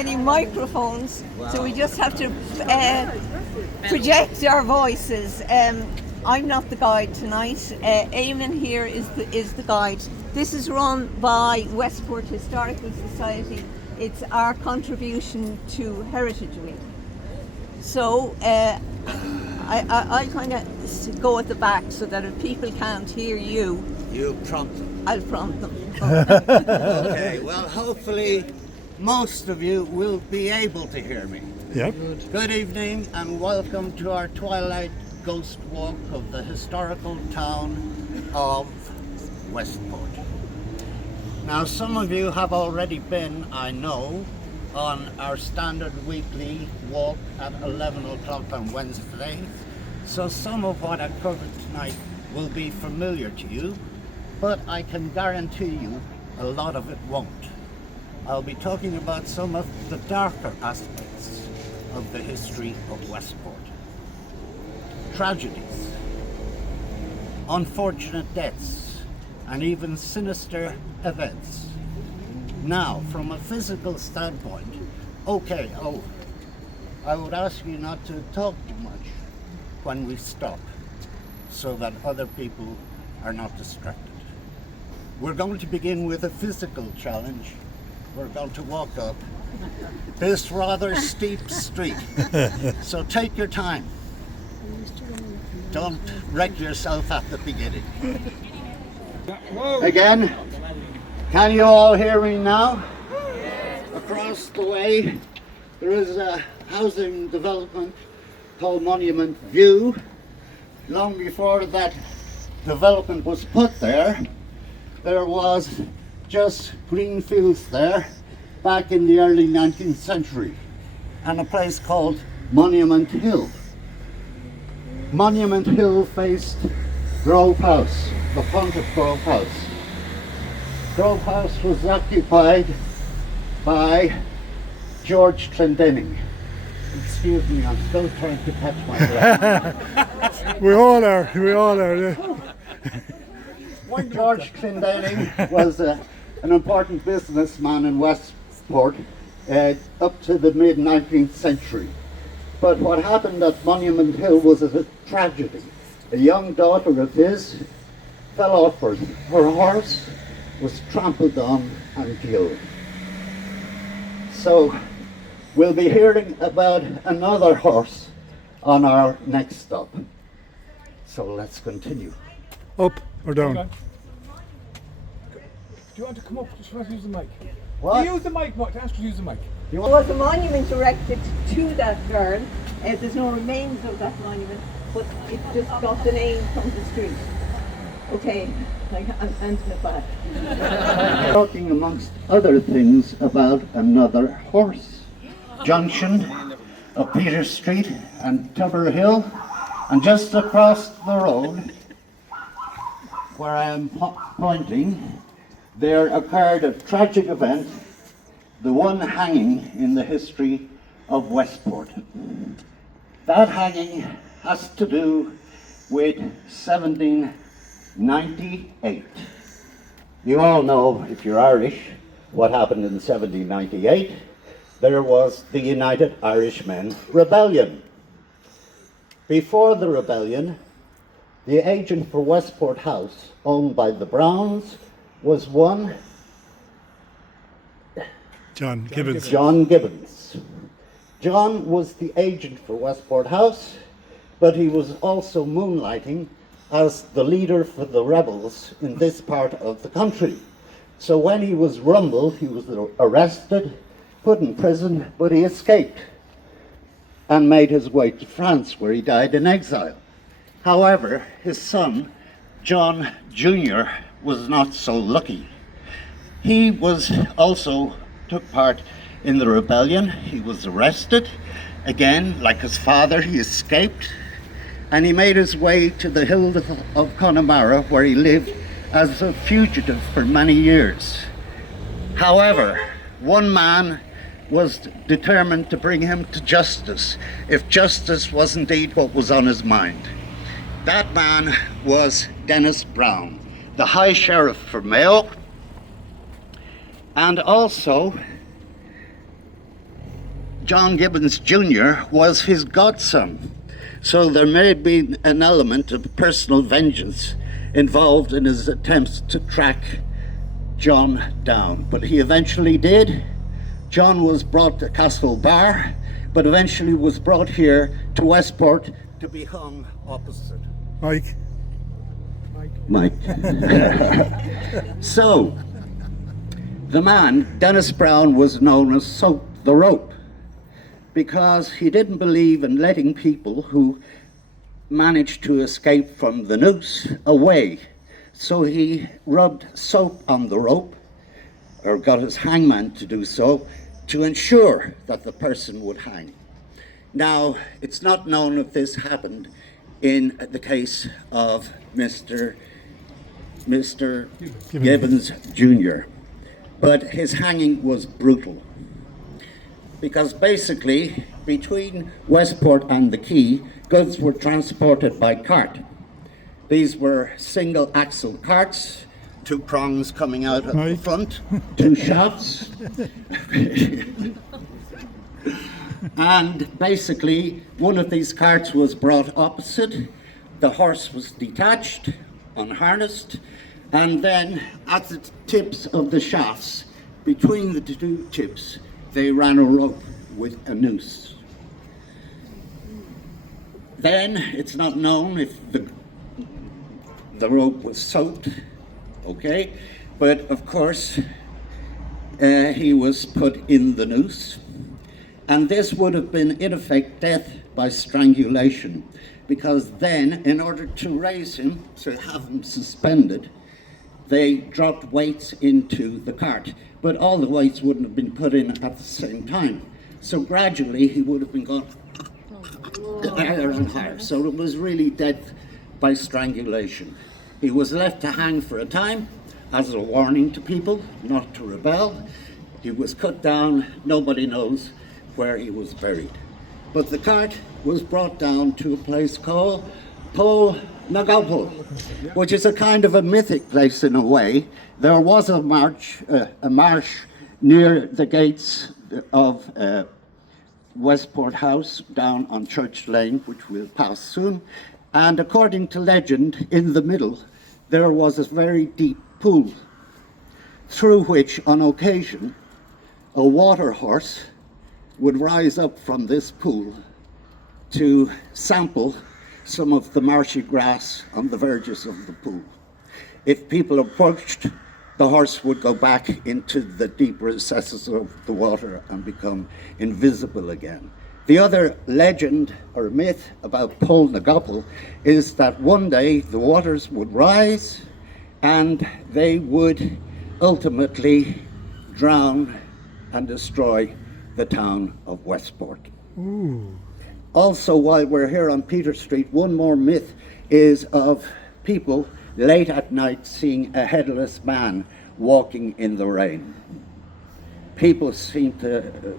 any microphones, so we just have to project our voices. I'm not the guide tonight. Eamon here is the guide. This is run by Westport Historical Society. It's our contribution to Heritage Week. So I'll kind of go at the back so that if people can't hear you, you prompt them. I'll prompt them. Okay, well, hopefully most of you will be able to hear me. Yep. Good evening and welcome to our Twilight Ghost Walk of the historical town of Westport. Now, some of you have already been, I know, on our standard weekly walk at 11 o'clock on Wednesday, so some of what I covered tonight will be familiar to you, but I can guarantee you a lot of it won't. I'll be talking about some of the darker aspects of the history of Westport. Tragedies, unfortunate deaths, and even sinister events. Now, from a physical standpoint, I would ask you not to talk too much when we stop, so that other people are not distracted. We're going to begin with a physical challenge. We're going to walk up this rather steep street, so take your time. Don't wreck yourself at the beginning. Again, can you all hear me now? Across the way, there is a housing development called Monument View. Long before that development was put there was just green fields there back in the early 19th century, and a place called Monument Hill. Monument Hill faced Grove House, the front of Grove House. Grove House was occupied by George Clendenning. Excuse me, I'm still trying to catch my breath. We all are, yeah. George Clendenning was an important businessman in Westport up to the mid-19th century. But what happened at Monument Hill was a tragedy. A young daughter of his fell off her horse, was trampled on and killed. So we'll be hearing about another horse on our next stop. So let's continue. Up or down? Do you want to come up? Just want to use the mic. What? You use the mic, Mark. Ask to use the mic. There was a monument erected to that girl. There's no remains of that monument, but it just got the name from the street. Okay, I'm handing it back. Talking amongst other things about another horse junction of Peter Street and Tubber Hill, and just across the road where I am pointing, there occurred a tragic event, the one hanging in the history of Westport. That hanging has to do with 1798. You all know, if you're Irish, what happened in 1798. There was the United Irishmen Rebellion. Before the rebellion, the agent for Westport House, owned by the Browns, was one John Gibbons. John Gibbons. John was the agent for Westport House, but he was also moonlighting as the leader for the rebels in this part of the country. So when he was rumbled, he was arrested, put in prison, but he escaped and made his way to France, where he died in exile. However, his son, John Jr., was not so lucky. He also took part in the rebellion. He was arrested. Again, like his father, he escaped, and he made his way to the hill of Connemara, where he lived as a fugitive for many years. However, one man was determined to bring him to justice, if justice was indeed what was on his mind. That man was Dennis Brown, the High Sheriff for Mayo, and also John Gibbons Jr. was his godson. So there may be an element of personal vengeance involved in his attempts to track John down. But he eventually did. John was brought to Castle Bar, but eventually was brought here to Westport to be hung opposite Mike. Mike. So, the man, Dennis Brown, was known as Soap the Rope because he didn't believe in letting people who managed to escape from the noose away. So he rubbed soap on the rope, or got his hangman to do so, to ensure that the person would hang. Now, it's not known if this happened in the case of Mr. Gibbons Jr., but his hanging was brutal. Because basically, between Westport and the quay, goods were transported by cart. These were single axle carts, 2 prongs coming out at the front, 2 shafts. And basically, one of these carts was brought opposite, the horse was detached, unharnessed, and then at the tips of the shafts, between the 2 tips, they ran a rope with a noose. Then, it's not known if the rope was soaked, okay? But of course, he was put in the noose. And this would have been, in effect, death by strangulation. Because then, in order to raise him, to have him suspended, they dropped weights into the cart. But all the weights wouldn't have been put in at the same time. So gradually, he would have been gone higher and higher. So it was really death by strangulation. He was left to hang for a time as a warning to people not to rebel. He was cut down, nobody knows where he was buried. But the cart was brought down to a place called Nagapul, which is a kind of a mythic place in a way. There was a marsh near the gates of Westport House down on Church Lane, which we'll pass soon. And according to legend, in the middle, there was a very deep pool through which, on occasion, a water horse would rise up from this pool to sample some of the marshy grass on the verges of the pool. If people approached, the horse would go back into the deep recesses of the water and become invisible again. The other legend or myth about Pol Nagapul is that one day the waters would rise and they would ultimately drown and destroy the town of Westport. Ooh. Also, while we're here on Peter Street, one more myth is of people late at night seeing a headless man walking in the rain.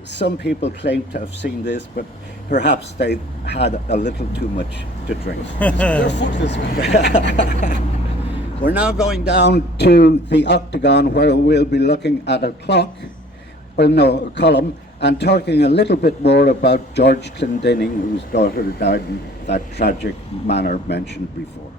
Some people claim to have seen this, but perhaps they had a little too much to drink. They're footless, man. We're now going down to the octagon where we'll be looking at a column, and talking a little bit more about George Clendenning, whose daughter died in that tragic manner mentioned before.